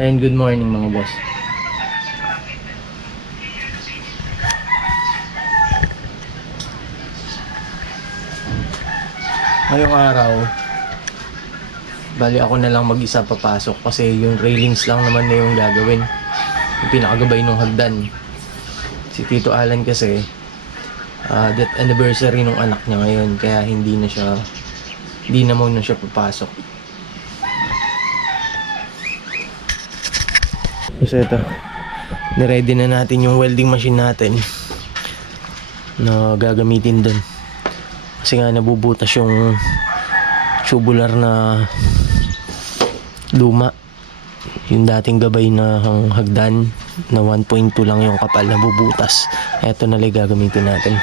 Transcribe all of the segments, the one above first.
And good morning mga boss. Ngayong araw, bali ako na lang mag-isa papasok kasi yung railings lang naman na yung gagawin. Yung pinakagabay ng hagdan. Si Tito Alan kasi, death anniversary nung anak niya ngayon kaya hindi na muna siya papasok. Kasi ito, niready na natin yung welding machine natin na gagamitin dun. Kasi nga nabubutas yung tubular na luma. Yung dating gabay na hagdan na 1.2 lang yung kapal na bubutas. Ito na lang gagamitin natin.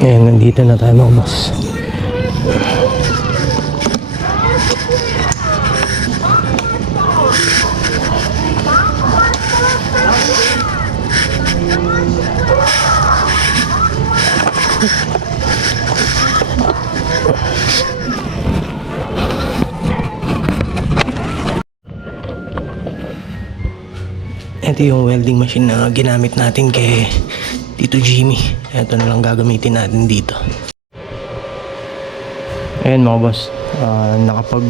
Ayan, nandito na tayo mga boss. Ito yung welding machine na ginamit natin kay Tito Jimmy. Ito na lang gagamitin natin dito. Ayan mga boss, nakapag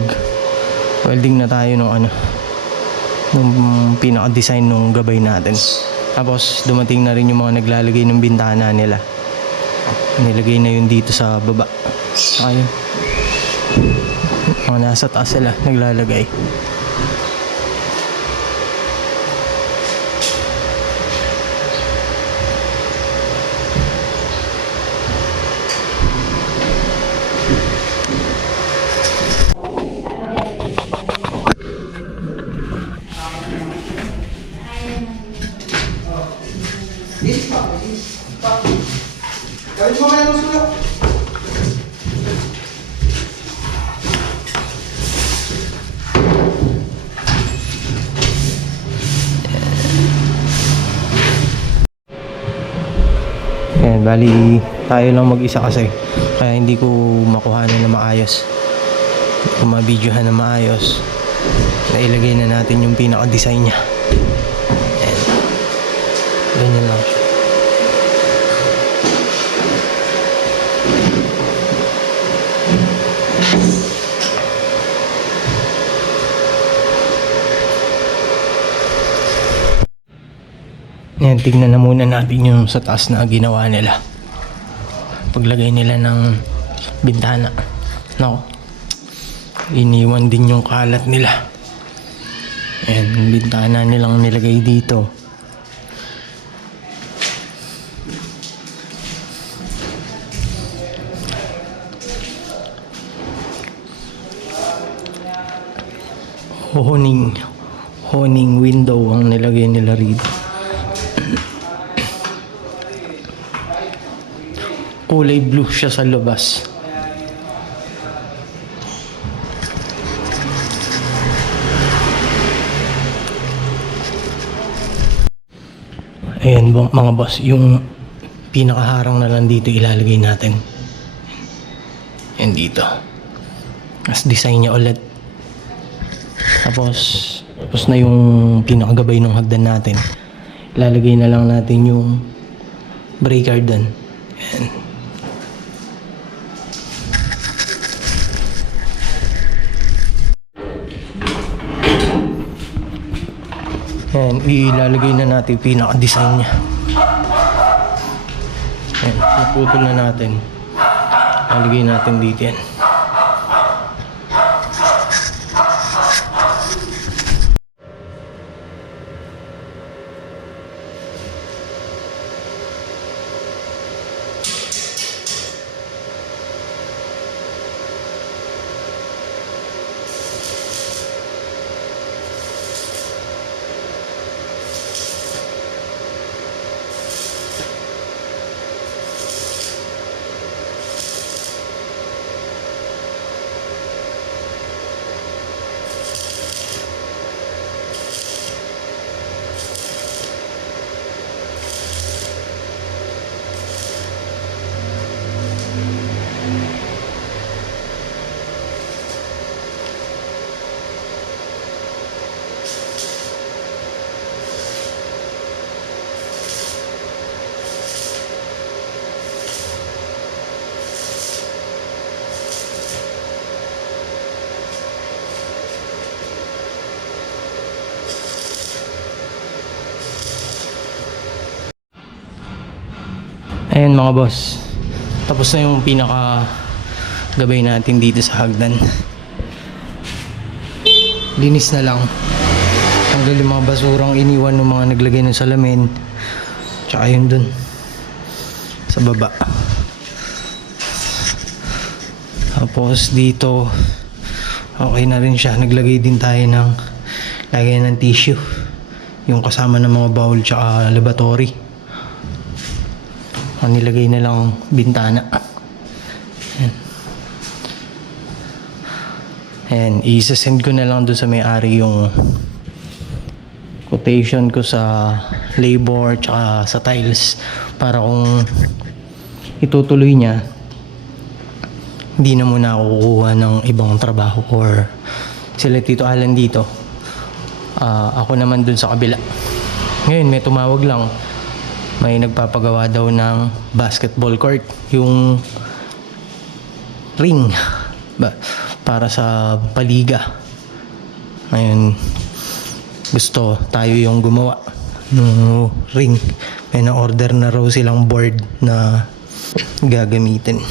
welding na tayo nung pinaka-design nung gabay natin. Tapos dumating na rin yung mga naglalagay ng bintana nila. Nilagay na yun dito sa baba. Ayun, mga nasa taas sila naglalagay. Gawin mo kaya ng sulok. Ayan, bali tayo lang mag-isa kasi kaya hindi ko makuhanan na maayos. Hindi ko ma-videohan na maayos. Nailagay na natin yung pinaka-design niya. Ayan, ganyan lang siya. Ayan, tignan na muna natin yung sa taas na ginawa nila. Paglagay nila ng bintana. No, iniwan din yung kalat nila. Ayan, bintana nilang nilagay dito. Honing window ang nilagay nila rito. Kulay blue siya sa labas. Ayan mga boss, yung pinakaharang na lang dito ilalagay natin. Ayan dito. As design niya ulit. Tapos na yung pinakagabay ng hagdan natin. Ilalagay na lang natin yung breaker dun. Ayan. Ayan, ilalagay na natin yung pinaka-design niya. Ayan, naputol na natin. Ilalagay natin dito yan. Ayan mga boss, tapos na yung pinaka gabay natin dito sa hagdan. Linis na lang, tanggal yung mga basurang iniwan ng mga naglagay ng salamin, tsaka yun dun sa baba. Tapos dito okay na rin siya, naglagay din tayo ng lagyan ng tissue, yung kasama ng mga bowl tsaka laboratory. Ang nilagay na lang bintana. Ayan. Ayan, isa-send ko na lang doon sa may-ari yung quotation ko sa labor tsaka sa tiles, para kung itutuloy niya, hindi na muna ako kukuha ng ibang trabaho or sila Tito Alan dito. Ako naman dun sa kabila. Ngayon may tumawag lang, may nagpapagawa daw ng basketball court, yung ring para sa paliga. Ngayon gusto tayo yung gumawa ng ring. May na-order na raw silang board na gagamitin.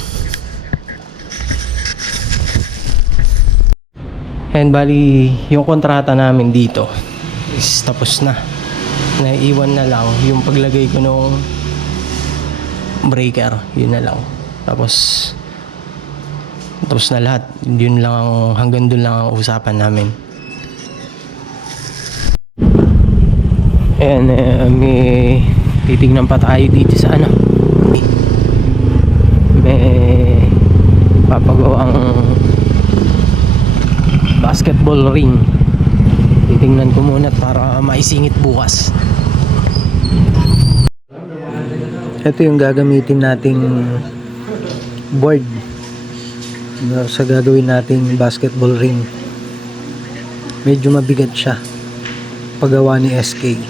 And bali yung kontrata namin dito is tapos na. Naiiwan na lang yung paglagay ko nung breaker, yun na lang. Tapos na lahat. Yun lang hanggang doon lang ang usapan namin. Ayan, may titignan pa tayo dito sa ano. May papagawang basketball ring. Titingnan ko muna para maisingit bukas. Ito yung gagamitin nating board sa gagawin nating basketball ring. Medyo mabigat siya, paggawa ni SK.